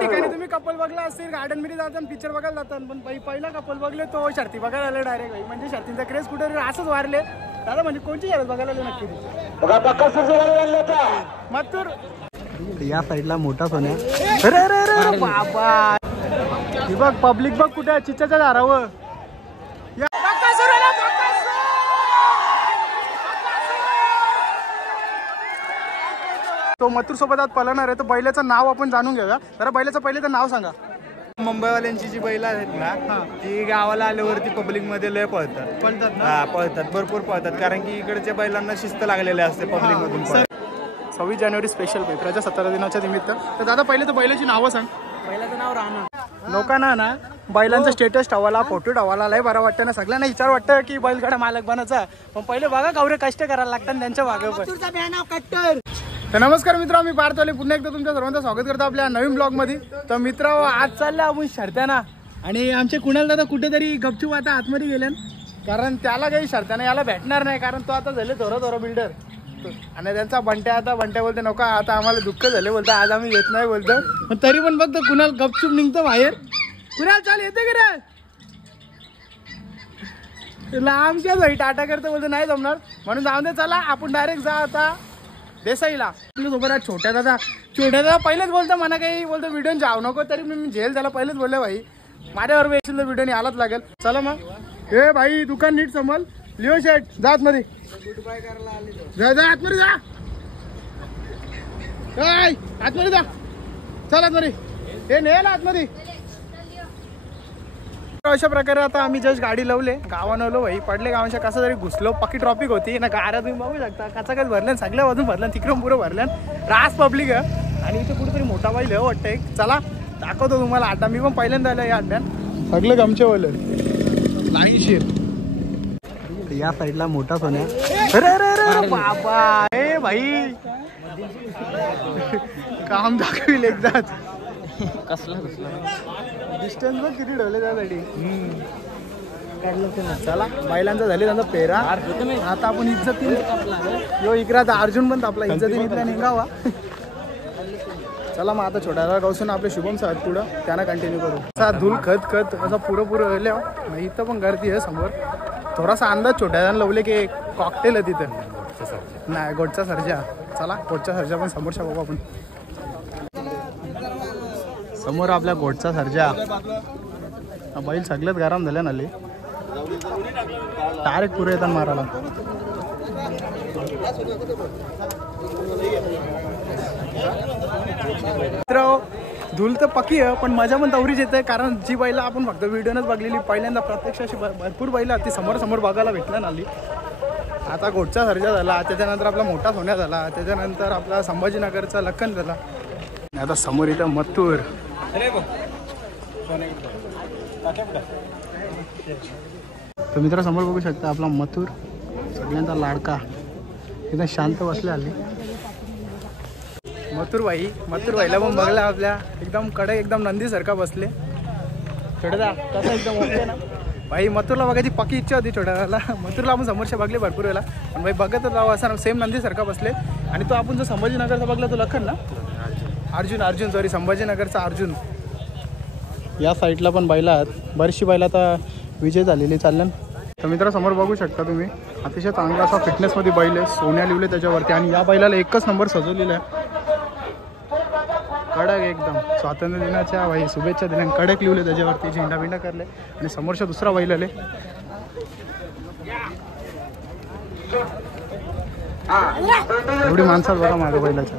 ठिकाणी तुम्ही कपल बघला असतील, गार्डन मध्ये जातात, पिक्चर बघायला जातात, पण पहिला कपल बघले तो शर्ती बघायला आले डायरेक्ट भाई. म्हणजे शर्तींचा क्रेज कुठे असंच वारले दादा. म्हणजे कोणची शर्यत बघायला आले नक्की मथुर. या साईडला मोठा सोन्या. अरे अरे अरे बाबा, बघ पब्लिक बघ कुठे चिच्चाच्या दारावर. तो मथुर सोबत आज पळणार आहे. तो बैलाचं नाव आपण जाणून घेऊया. तर बैलाचं पहिले तर नाव सांगा. मुंबईवाल्यांची जी बैल आहेत ना ती गावाला आल्यावरती पब्लिक मध्ये लय पळतात पळतात भरपूर पळतात. कारण की इकडच्या बैलांना शिस्त लागलेली असते पब्लिक मधून. 26 जानेवारी स्पेशल प्रजासत्ताक दिनाच्या निमित्त. तर दादा पहिले तर बैलाची नावं सांग. बैलाचं नाव राणा. लोकांना ना बैलांचा स्टेटस ठेवायला, फोटो ठेवायला लय बरं वाटतं ना. सगळ्यांना विचार वाटतं की बैलगाडा मालक बनायचा, पण पहिले बघा कावरे कष्ट करायला लागतात त्यांच्या मागे. तर नमस्कार मित्र, मी पार्थ वाले पुन्हा एकदा तुमच्या सर्वांचं स्वागत करतो आपल्या नवीन ब्लॉग मध्ये. तर मित्र आज चाललं आपण शर्त्यांना, आणि आमचे कुणाल दादा कुठेतरी गपचूप आता आतमध्ये गेले, कारण त्याला काही शर्त्यांना याला भेटणार नाही. कारण तो आता झाले थोडं बिल्डर, आणि त्यांचा बंट्या आता बंट्या बोलते नको आता आम्हाला दुःख झाले, बोलतो आज आम्ही येत नाही बोलतो. पण तरी पण बघतो कुणाल गपचूप निघतो बाहेर. कुणाल चाल येते की रे, लांबच्या जाई टाटा करतो, बोलतो नाही जमणार म्हणून जाऊन दे. चला आपण डायरेक्ट जा आता देसाईला. आपल्या सोबत छोट्या दादा पहिलेच बोलतो मला काही बोलतो व्हिडिओ जाऊ नको, तरी मी झेल त्याला पहिलेच बोलले भाई माझ्यावर येशील तर व्हिडिओ यालाच लागेल. चला मग हे भाई दुकान नीट समल. लिओ शेट जा आतमध्ये, जा आतमध्ये जा, आतमध्ये जा, चल आतमध्ये, हे ने ना आतमध्ये. अशा प्रकारे आता आम्ही जस्ट गाडी लावले, गावानं भाई पडले गावांच्या कसं तरी घुसलो. पक्की ट्रॉफिक होती ना, गाड्या तुम्ही बघू शकता कसा काय भरल्यान, सगळ्या बाजून भरल्यान, तिकडून पुरं भरल्यान, रास पब्लिक आहे. आणि इथे कुठेतरी मोठा बैल आहे वाटतं एक. चला दाखवतो तुम्हाला. आता मी पण पहिल्यांदा आलं या अड्ड्यात, सगळे गमचे बोल लाईनशीर. या साईडला मोठा सोन्या. अरे अरे अरे बाबा, हे भाई काम दाखविल एकदाच. कसला डिस्टन्स बघ किती ठेवले त्यासाठी. चला बैलांचा झाले त्यांचा पेरा. आता आपण इज्जतीन यो इकडे आता अर्जुन पण आपला इज्जतीन इथला निघावा. चला मग आता छोट्याला गावसून आपले शुभम साहेब पुढं त्यांना कंटिन्यू करू. असा धूल खत असं पुरं राहिलं. इथं पण गर्दी आहे समोर. थोडासा अंदाज छोट्या लावले की कॉकटेल आहे तिथं. नाही गोडचा सर्जा. चला गोडचा सर्जा पण समोरच्या बघू आपण. समोर आपल्या गोडचा सर्जा. बैल सगळ्यात गरम झाल्या नाले, डायरेक्ट पुरे येतात मारायला. धूल तर पक्की आहे, पण मजा पण तवरीच येते. कारण जी बैला आपण फक्त व्हिडिओनच बघलेली, पहिल्यांदा प्रत्यक्ष अशी भरपूर बैला ती समोर बघायला भेटल्या नाली. आता गोडचा सर्जा झाला, त्याच्यानंतर आपला मोठा सोन्या झाला, त्याच्यानंतर आपला संभाजीनगरचा लखन झाला. आता समोर इथं मथुर. तर मित्र समोर बघू शकता आपला मथुर, सगळ्यांचा लाडका, एकदम शांत बसले आले. मथुर भाईला पण बघला आपल्या एकदम कडक, एकदम नंदीसारखा बसले. छोट्या कसं एकदम ओके ना भाई. मथुरला बघायची पक्की इच्छा होती छोट्याला. मथुरला आपण समोरच्या बघले भरपूर वेळेला, पण भाई बघतच राहू असं सेम नंदीसारखा बसले. आणि तो आपण जो संभाजीनगरचा बघला तो लखन ना, अर्जुन सॉरी संभाजीनगरचा अर्जुन. या साईडला पण बैला आहेत, बरीचशी बैला आता विजय झालेली चालल्यान. तर मित्र समोर बघू शकता तुम्ही, अतिशय चांगला असा फिटनेसमध्ये बैल आहे. सोन्या लिवले त्याच्यावरती, आणि या बैलाला एकच नंबर सजवलेला आहे. कडक एकदम स्वातंत्र्य दिनाच्या भाई शुभेच्छा दिल्या, कडक लिवले त्याच्यावरती, झेंडा बिंडा करले. आणि समोरच्या दुसरा बैल आले. एवढी माणसात बघा माझ्या बैलाच्या.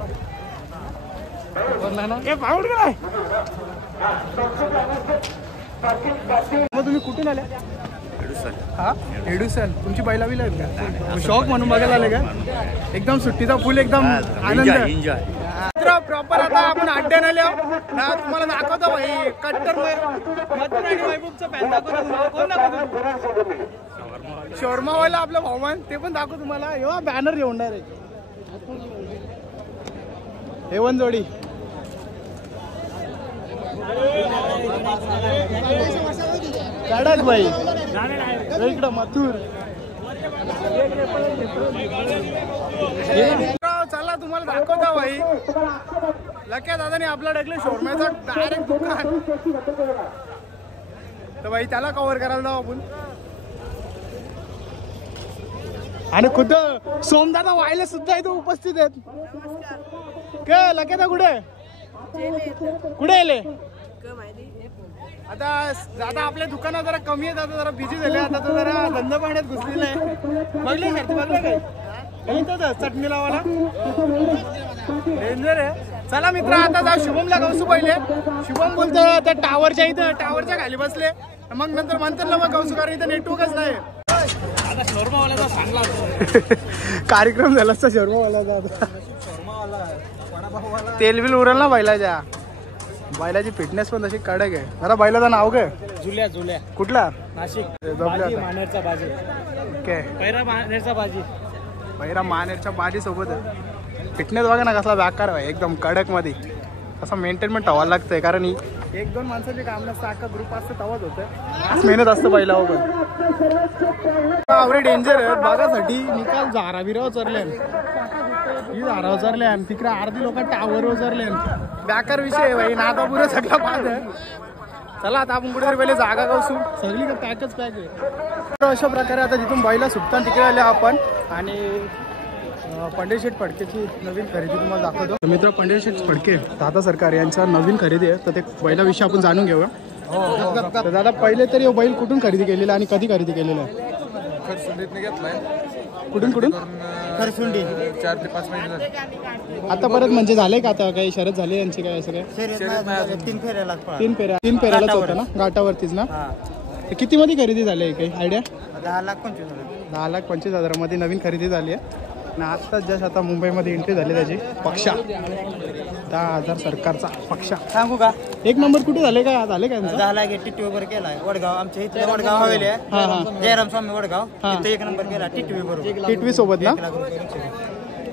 मग तुम्ही कुठून आले? हा एडुसन. तुमची बैला बिला आहेत का? शॉक म्हणून बघायला आले का? एकदम सुट्टीचा फुल एकदम आनंद. प्रॉपर आता आपण अड्ड्यान आले ना, तुम्हाला दाखवतो भाई कट्टर मथुर आणि महबूबचा पॅन दाखवतो. कोण दाखवतो? शोरमावाला आपला भाऊमान, ते पण दाखवतो तुम्हाला. एव्हा बॅनर येणार आहे हेवन जोडी. कडक भाई इकडं मथुर. चला तुम्हाला दाखवता भाई लक्या दादाने आपला टाकले शोरम्याचा डायरेक्ट दुकान. तर भाई त्याला कव्हर करायला जाऊ आपण. आणि खुद्द सोमदादा व्हायला सुद्धा इथे उपस्थित आहेत. काय लक्या दा कुठे कुठे आले आता? आता आपल्या दुकानात जरा कमी आहेत, आता जरा बिझी झाले. आता तर जरा धंदा पाण्यात घुसलेला आहे. बघले का बघलं काय चटणी लावायला डेंजर आहे. चला मित्र आता जाऊ शुभमला गवसू पहिले. शुभम बोलतो त्या टावरच्या इथं टावरच्या खाली बसले. मग नंतर म्हणतात ना मग गवसू कारण इथं नेटवर्कच नाही. कार्यक्रम झाला असता शर्मावाल्याचा. तेल बिल उरल ना बैलाच्या. बैलाची फिटनेस पण तशी कडक आहे. जरा बैलाचं नाव काय? जुल्या जुल्या. कुठला? नाशिक. मानेरचा बाजी. ओके. पैरा मानेरचा बाजी. पैरा मानेरच्या बाजी सोबत फिटनेस बघा ना कसला बेकार आहे एकदम कडक मध्ये. असं मेंटेनमेंट ठेवायला लागतंय कारण एक दोन माणसाचे काम नसतं, अख्खा ग्रुप असतं तवाच होतं. आज मेहनत असतं बैलावर पण. आवरे डेंजर आहे बघासाठी. निकाल झारा बिरा उचरले ही झारा उचरले आणि तिकडे अर्धी लोक टावर उचरले. बेकार विषय आहे भाई. नादापुरा सगळा बाद आहे. चला आता आपण कुठेतरी पहिले जागा गावसू. सगळी का पॅकच पॅक आहे. तर अशा प्रकारे आता जिथून बैला सुटताना तिकडे आले आपण. आणि पंडित शेठ फडकेची नवीन खरेदी तुम्हाला दाखवतो. मित्र पंडित शेठ फडके दादा सरकार यांचा नवीन खरेदी आहे. तर ते बैलाविषयी आपण जाणून घेऊया. तर दादा पहिले तरी बैल कुठून खरेदी केलेला आणि कधी खरेदी केलेला आहे? खरसुंडीतने घेतलाय. कुठून कुठून? खरसुंडी 4 ते 5 महिने झाले. आता परत म्हणजे झाले का आता काही शरद झाली यांची काय असं काय? 3 फेऱ्यालाच होता ना घाटावरतीच ना. किती मध्ये खरेदी झाली आहे काही आयडिया? 10,25,000 मध्ये नवीन खरेदी झाली आहे. आणि आत्ताच जस्ट आता मुंबईमध्ये एंट्री झाली त्याची. पक्षा 10,000 सरकारचा पक्षा. सांगू का? एक नंबर कुठे झाले का? झाले का? झाला टिटवी वगैरे केलाय. वडगाव आमच्या इथे वडगाव हवेली आहे. जयराम स्वामी वडगाव तिथे 1 नंबर केला टिटवी बरोबर. टिटवी सोबत ना?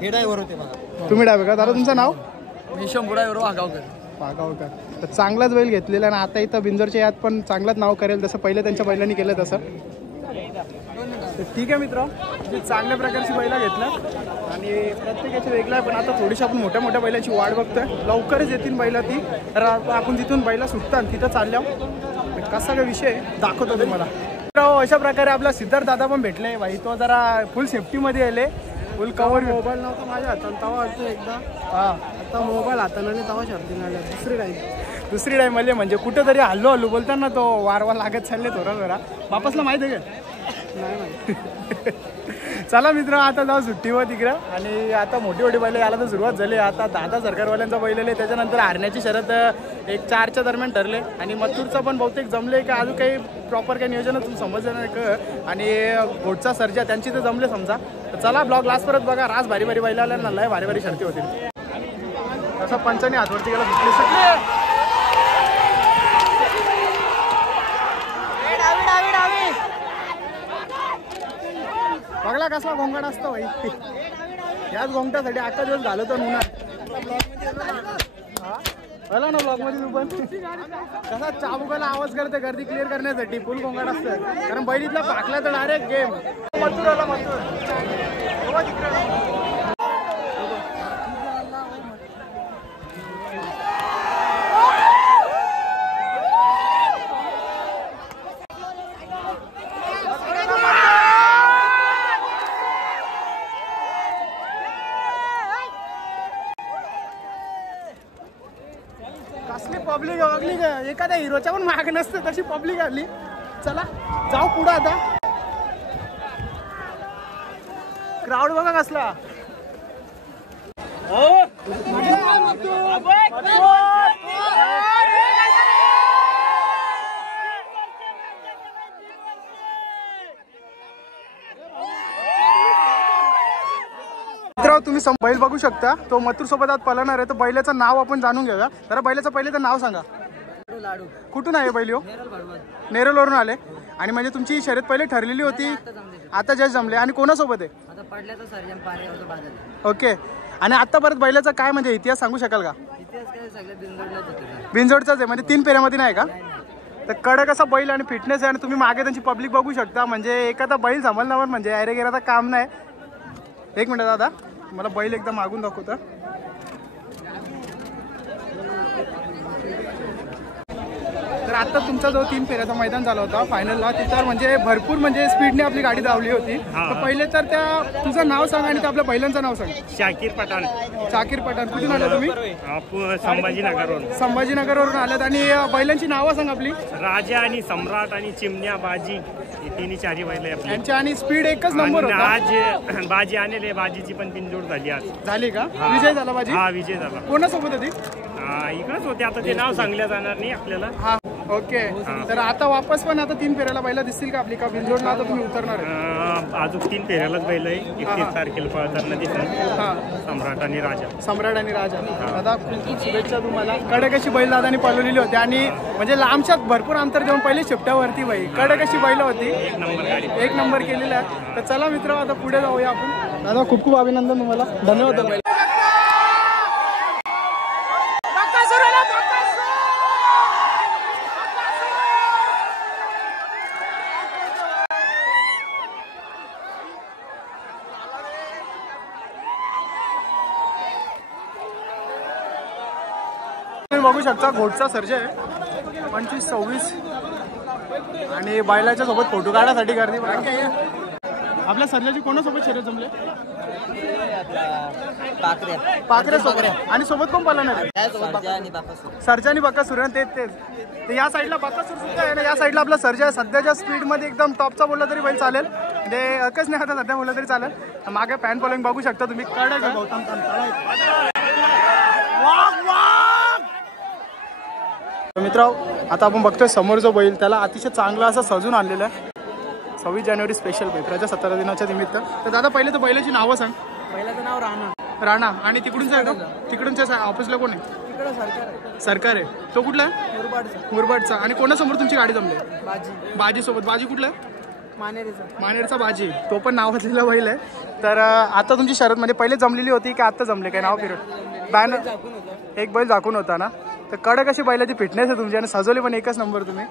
हे ड्रायव्हर होते बघा. तुम्ही ड्रायव्हर का दादा? तुमचं नाव? मी शंभू ड्रायव्हर वागावकर. तर चांगलाच बैल घेतलेला आणि आता इथं बिंजरच्या यात पण चांगलाच नाव करेल जसं पहिले त्यांच्या बैलांनी केलं तसं. ठीक आहे मित्र, चांगल्या प्रकारची बैला घेतलं आणि प्रत्येकाची वेगळं आहे. पण आता थोडीशी आपण मोठ्या मोठ्या बैलांची वाट बघतोय. लवकरच येतील बैला ती. तर आपण तिथून बैला सुटतात तिथं चालल्यावर कसा काय विषय दाखवतो तुम्हाला. अशा प्रकारे आपला सिद्धार्थ दादा पण भेटले भाई. तो जरा फुल सेफ्टीमध्ये आले. फुल कवर. मोबाईल नव्हता माझ्या हातानं तवा एकदा. आता मोबाईल हाताने तवा शर्तीने आल्या. दुसरी टाईम आले म्हणजे कुठं तरी हल्लो बोलताना तो वारवा लागत चालले थोडा. बापसला माहिती आहे का? नाही. चला मित्र आता जाऊ सुट्टीवर तिकडं. आणि आता मोठी बैल यायला तर सुरुवात झाली. आता दादा सरकारवाल्यांचा बैल आहे. त्याच्यानंतर हारण्याची शरद 1-4च्या दरम्यान ठरले. आणि मथुरचं पण बहुतेक जमले का अजून काही प्रॉपर काही नियोजन समजलं नाही का. आणि घोटचा सर्जा त्यांची तर जमले समजा. तर चला ब्लॉग लास्ट परत बघा. राज भारी बैल आल्या ना लय भारी शर्ती होतील. तसं पंचाने हातवरती गेला सुटले. बघला कसला गोंगाट असतो भाई. याच गोंगटासाठी अख्खा दिवस घालवतो उन्हात. बघला ना ब्लॉग मध्ये तू पण कसा चाबुकाला आवाज करते गर्दी क्लिअर करण्यासाठी. फुल गोंगाट असतं कारण बैलीतला पाकला तर डायरेक्ट गेम. मथुर आला मथुर. कसली पब्लिक बघली का? एखाद्या हिरोच्या पण माग नसते तशी पब्लिक आली. चला जाऊ पुढं आता. क्राऊड बघा कसला. मित्रांनो तुम्ही बैल बघू शकता. तो मथुर सोबत आज पळणार आहे. तर बैलाचं नाव आपण जाणून घेऊया. तर बैलाचं पहिले तर नाव सांगा. कुठून आहे बैल? नेरलवरून आले. आणि म्हणजे तुमची शर्यत पहिले ठरलेली होती आता जस्ट जमले. आणि कोणासोबत आहे? ओके. आणि आता परत बैलाचा काय म्हणजे इतिहास सांगू शकाल का? बिनजोडचाच आहे म्हणजे 3 फेऱ्यामध्ये नाही का? तर कडक असा बैल आणि फिटनेस आहे. आणि तुम्ही मागे त्यांची पब्लिक बघू शकता. म्हणजे एखादा बैल सांभाळण्यावर म्हणजे अरे गेला तर काम नाही. एक मिनिट दादा, मला बैल एकदा मागून दाखवता. तर आता तुमचा जो 3 फेऱ्याचा मैदान झाला होता फायनलला, तिथं म्हणजे भरपूर म्हणजे स्पीडने आपली गाडी धावली होती. तर पहिले तर त्या तुझं नाव सांग आणि त्या आपल्या बैलांचं नाव सांग. शाकीर पठाण. शाकीर पठाण. कुठून आला तुम्ही? संभाजीनगरवरून. संभाजीनगरवरून आलात. आणि बैलांची नावं सांग आपली. राजा आणि सम्राट आणि चिमण्या बाजी, तिन्ही चारी बैल आपली. यांची आणि स्पीड एकच नंबर होता. आज बाजी आणले, बाजीची पण बिनजोड झाली आज. झाली का? विजय झाला बाजी? हा विजय झाला. कोणासोबत होती? इकडेच होते, आता ते नाव सांगल्या जाणार नाही आपल्याला. हा ओके. तर आता वापस पण आता 3 फेऱ्याला बैला दिसतील का आपली, का बिनजोडला आता तुम्ही उतरणार आहे? अजून 3 फेऱ्यालाच बैल आहे. 31 तारखेला पळताना दिसणार सम्राट आणि राजा. सम्राट आणि राजा. दादा खूप खूप शुभेच्छा तुम्हाला. कडक अशी बैल दादानी पळवलेली होती आणि म्हणजे लांबच्यात भरपूर अंतर देऊन पहिले शिफ्ट्यावरती बाई कडक अशी बैल होती. 1 नंबर गाडी, 1 नंबर केलेला आहे. तर चला मित्र, आता पुढे जाऊया आपण. दादा खूप खूप अभिनंदन तुम्हाला. धन्यवाद. बघू शकता घोटचा सर्ज आहे 25-26 आणि बैलाच्या सोबत फोटो काढण्यासाठी गर्दी. आपल्या सर्जाची कोणासोबत शर्यत जमले? पाखरे सोबत. आणि सोबत कोण पालणार? सर्जा आणि बकासूर. तेच या साईडला बकासूर सुद्धा आहे ना, या साईडला आपला सर्जा आहे. सध्याच्या स्पीड मध्ये एकदम टॉपचा बोलला तरी बैल चालेल. म्हणजे एकच नाही आता सध्या बोललं तरी चालेल. मागे फॅन फॉलोइंग बघू शकता तुम्ही. कडक गौतम मित्र. आता आपण बघतोय समोर जो बैल त्याला अतिशय चांगला असं सजून आणलेलं आहे. 26 जानेवारी स्पेशल बैल प्रजासत्ताक दिनाच्या निमित्त. तर दादा पहिले तर बैलाची नावं सांग. बैलाचं नाव राणा. राणा. आणि तिकडूनच्या ऑफिसला कोण आहे? सरकार आहे. तो कुठला आहे? मुरबाडचा. आणि कोणासमोर तुमची गाडी जमली? बाजी सोबत. बाजी कुठला आहे? मानेरचा बाजी. तो पण नावाजलेला बैल आहे. तर आता तुमची शर्यत म्हणजे पहिले जमलेली होती की आता जमले काय? नाव पिरियड बॅनर एक बैल झाकून होता ना. तर कडक अशी बैलाची फिटनेस आहे तुमची आणि सजवली पण एकच नंबर तुम्ही.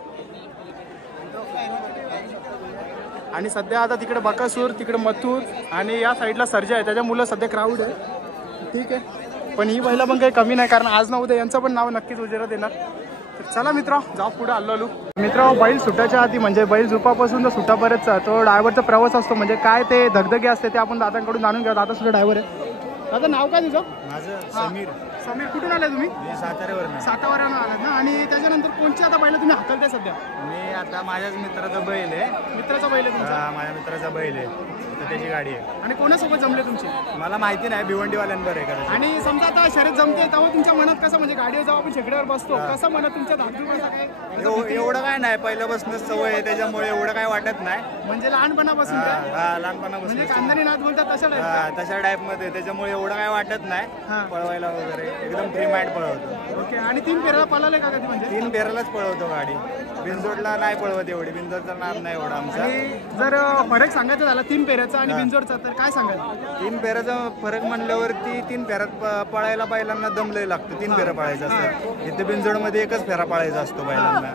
आणि सध्या आता तिकडे बकासूर, तिकडे मथुर आणि या साईडला सर्जा आहे. त्याच्या मुलं सध्या क्राऊड आहे. ठीक आहे, पण ही बैला पण काही कमी नाही, कारण आज ना उद्या यांचं पण नाव नक्कीच उजेरात येणार. तर चला मित्र, जाऊ पुढे आलो. मित्र बैल सुटाच्या आधी म्हणजे बैल झोपापासून तर सुटापर्यंतचा तो ड्रायव्हरचा प्रवास असतो. म्हणजे काय ते धगधगे असते ते आपण दादांकडून जाणून घ्या. दादा सुद्धा ड्रायव्हर आहे. दादा नाव काय तुझं? माझं समीर. समीर. कुठून आलाय तुम्ही? मी साताऱ्यावरून. साताऱ्यावरून आलात ना. आणि त्याच्यानंतर कोणच्या आता बैल तुम्ही हाकलताय सध्या? मी आता माझ्याच मित्राचा बैल आहे. मित्राचा बैल आहे तुमचा? माझ्या मित्राचा बैल आहे, तर त्याची गाडी आहे. आणि कोणासोबत जमले तुमचे? मला माहिती नाही, भिवंडीवाल्यांवर आहे का. आणि समजा आता शर्यत जमते तेव्हा तुमच्या मनात कसं, म्हणजे गाडीवर जाऊ आपण शेकड्यावर बसतो, कसं मनात तुमच्या एवढं काय नाही, पहिल्यापासूनच सवय आहे त्याच्यामुळे एवढं काय वाटत नाही. म्हणजे लहानपणापासून लहानपणापासून म्हणजे कांदाने नाद बोलतात तशा टाईप मध्ये, त्याच्यामुळे एवढं काय वाटत नाही. पळवायला वगैरे एकदम फ्री माइंड पळवतो. ओके. आणि 3 फेऱ्याला पळाले का कधी? म्हणजे 3 फेऱ्यालाच पळवतो गाडी. बिनजोडला नाही पळवत एवढी. बिनजोडचा नाद नाही एवढा आमचा. जर फरक सांगायचं झाला 3 फेऱ्याचा आणि बिनजोडचा तर काय सांगाल? 3 फेऱ्याचा फरक म्हणल्यावरती 3 फेऱ्यात पळायला बैलांना दमलंय लागतं. 3 फेऱ्या पळायचं असतं. इथे बिनजोड मध्ये एकच फेरा पळायचा असतो बैलांना.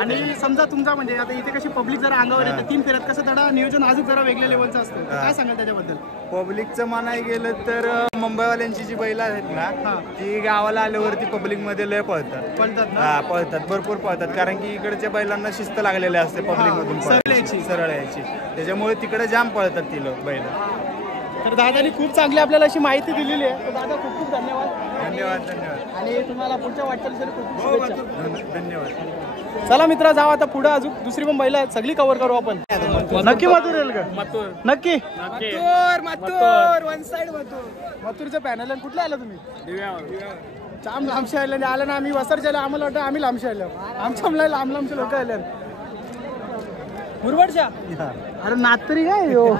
आणि समजा तुमचा म्हणजे आता इथे कशी पब्लिक जरा अंगावर येते 3 फेऱ्यात, कसं थोडा नियोजन अजून जरा वेगळ्या लेवलचं असतं, काय सांगाल त्याच्याबद्दल? पब्लिकचं म्हणायला गेलं तर मुंबईवाल्यांची जी बैल आहेत ना, ती गावाला आल्यावरती पब्लिक मध्ये लय पळतात भरपूर पळतात. कारण की इकडच्या बैलांना शिस्त लागलेली असते पब्लिक मधून सरळ यायची, त्याच्यामुळे तिकडे जाम पळतात ती लोक बैल. तर दादानी खूप चांगली आपल्याला अशी माहिती दिलेली आहे. दादा खूप खूप धन्यवाद. धन्यवाद. आणि तुम्हाला पुढच्या वाटचालीसाठी खूप शुभेच्छा. धन्यवाद. चला मित्र, जाऊ आता पुढे. अजून दुसरी पण बैल आहेत, सगळी कव्हर करू आपण. नक्की मथुर येईल का? नक्की मथुर वन साइड मथुरचं पॅनल. कुठले आलं तुम्ही? जाम लांबशे आले. आलं ना आम्ही वसरचे आलो, आम्हाला वाटतं आम्ही लांबशे आलो. आमच्या लांब लांबचे लोक आले. मुरबाडच्या. अरे नातरी काय हो,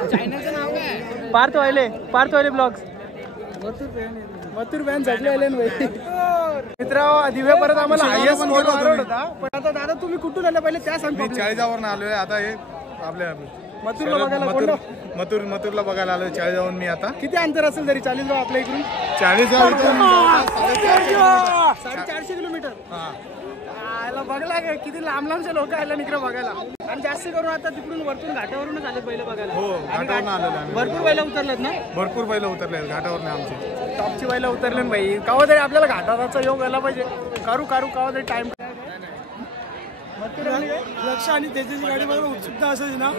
पार्थ वाहिले ब्लॉग्स. मथुर बॅन झटले आले मित्र. दिव्या परत आम्हाला हायस्ट स्कोर होता. पण आता दादा तुम्ही कुठून आले पहिले त्या सांग. 40वरून आलोय. आता हे आपल्या मथुरला बघायला मथुरला बघायला आलोय 40वरून. मी आता किती अंतर असेल तरी 40 गाव आपल्या इकडून? 40 450 किलोमीटर. आयला बघला का किती लांब लांबचे लोक आले इकडे बघायला आणि जास्त करून आता तिकडून वरतून घाटावरूनच आले बैल बघायला. हो घाटावरून आलेलो आम्ही. भरपूर बैल उतरलेत ना. भरपूर बैल उतरले घाटावर नाही आमचे. टॉपची बैल उतरले भाई. कवा तरी आपल्याला घाटाचा योग आला पाहिजे. करू कवा तरी टाइम. लक्ष आणि त्याची गाडी बघायला उत्सुकता असायची ना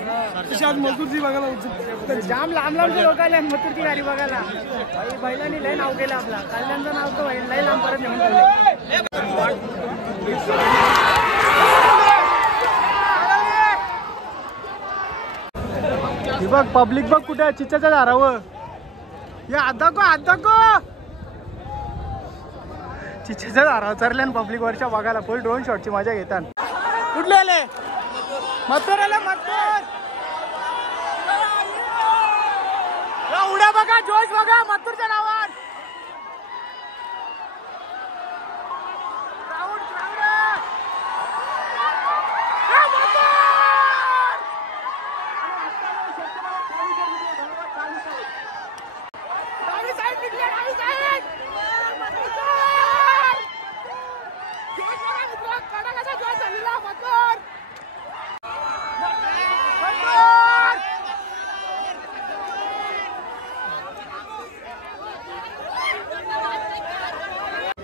तशी आज मजदूरची बघायला उत्सुकता. जाम लांब लांबचे लोक आले मथुरची गाडी बघायला. बैलांनी लय नाव केलं आपला. कल्याणचं नाव तर लय लांब परत नेऊन ठेवले. बघ पब्लिक बघ कुठे चिच्याच्या दारावर. या आधा को चिच्याच्या दारावर चरल्या पब्लिक वरच्या बघायला फुल ड्रोन शॉटची मजा घेतात. कुठले आले मथुर आले मथुर. उड्या बघा जोश बघा मथुरच्या नावात.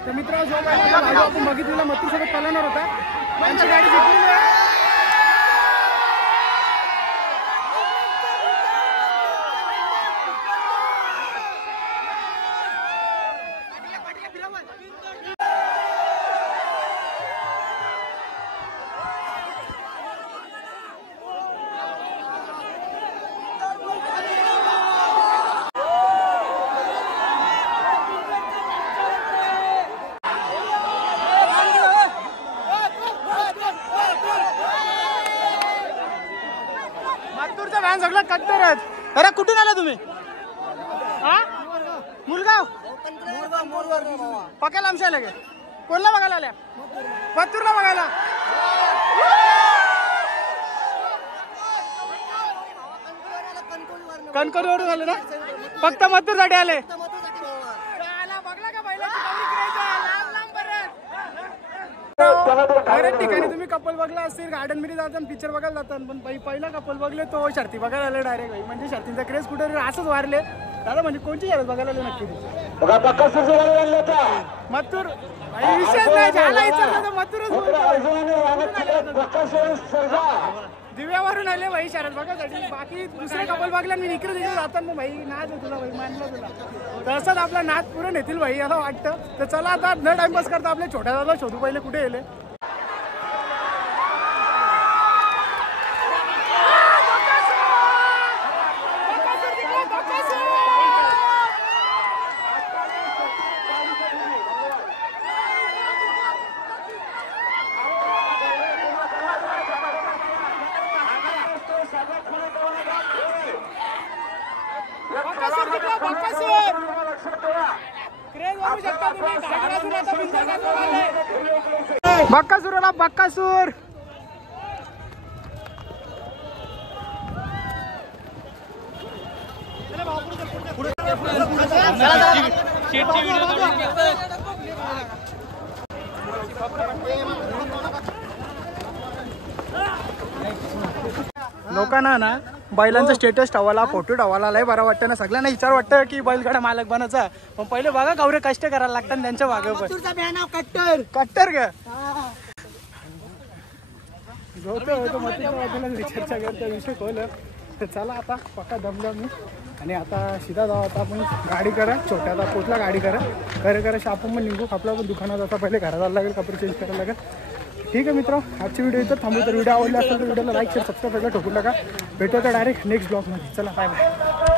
तर मित्रांनो जो बैल आपण बघितलेला मथुर सोबत पळणार होता त्यांची गाडी जिंकलेली आहे. मथुरचा व्हॅन सगळं कट्टरच. अरे कुठून आला तुम्ही? हा मुलगाव पक्या लांबशा आले गे. कोणला बघायला आल्या? मथुरला बघायला. कणकवलीवरून आले ना. फक्त मथुरसाठी आले. बऱ्याच ठिकाणी तुम्ही कपल बघला असतील गार्डन मध्ये जातात पिक्चर बघायला जातात पण पहिला कपल बघले तो शर्ती बघायला आले डायरेक्ट. भाई म्हणजे शर्तींचा क्रेज कुठे असंच वारले दादा. म्हणजे कोणची शर्यत बघायला आले नक्की मथुर. विशेष नाही झाला इच्छा तर मथुरच. दिव्यावरून आले भाई शर्यत बघायसाठी. बाकी दुसरे कपल बघला मी इकडे तिकडे जातात ना भाई नाच आहे तुला भाई मानलं तुला. तसंच आपला नाच पुरण येतील भाई याला वाटतं. तर चला आता न टाइमपास करता आपल्या छोट्या दादा शोधू पहिले कुठे येले. बक्कासूर आला बक्कासूर. लोकांना ना बैलांचा स्टेटस ठेवायला फोटो ठेवायला लय बरं वाटतं ना. सगळ्यांना विचार वाटतं की बैलगाडा मालक बनायचा पण पहिले बघा कावरे कष्ट करायला लागतात त्यांच्या मागे. कट्टर कट्टर का चर्चा करतो विषय खोल. तर चला आता पक्का दमलो मी आणि आता सीधा जाऊ. आता आपण गाडी करा छोट्या आता पोचला गाडी करा करा आपण पण निघू. आपला पण दुकानात आता पहिले घरात जायला लागेल कपडे चेंज करायला लागेल. ठीक आहे मित्र आजची व्हिडिओ इथं थांबू. तर व्हिडिओ आवडला असेल तर व्हिडिओला लाईक शेअर सबस्क्राईब करायला ठोकून टाका. भेटू तर डायरेक्ट नेक्स्ट ब्लॉगमध्ये. चला बाय बाय.